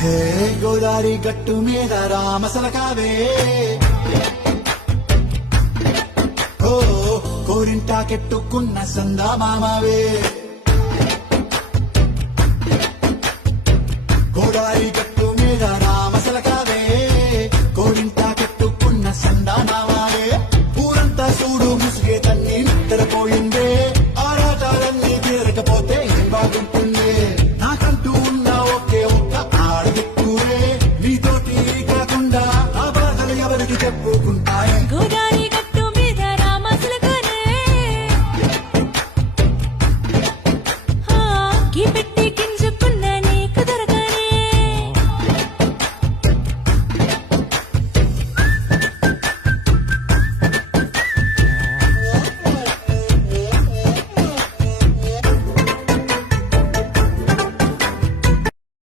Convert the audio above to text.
హే గోదారి గట్టు మీద రామసలకావే ఓ కోరింటాకెట్టుకున్న సందా మామావే గోదారి గట్టు